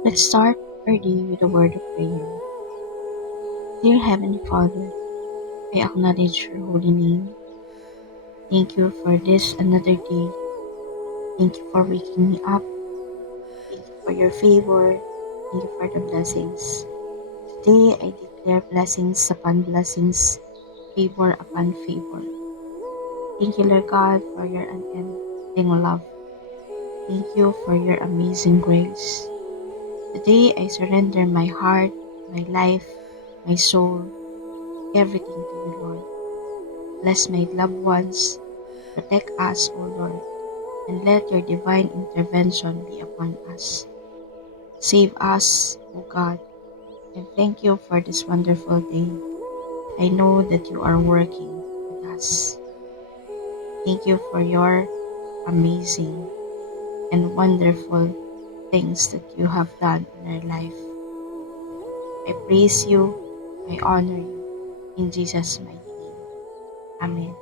Let's start our day with a word of prayer. Dear Heavenly Father, I acknowledge your holy name. Thank you for this another day. Thank you for waking me up. Thank you for your favor. Thank you for the blessings. Today I declare blessings upon blessings, favor upon favor. Thank you, Lord God, for your unending love. Thank you for your amazing grace. Today I surrender my heart, my life, my soul, everything to you, Lord. Bless my loved ones, protect us, O Lord, and let your divine intervention be upon us. Save us, O God, and thank you for this wonderful day. I know that you are working with us. Thank you for your amazing and wonderful things that you have done in our life. I praise you, I honor you, in Jesus' mighty name. Amen.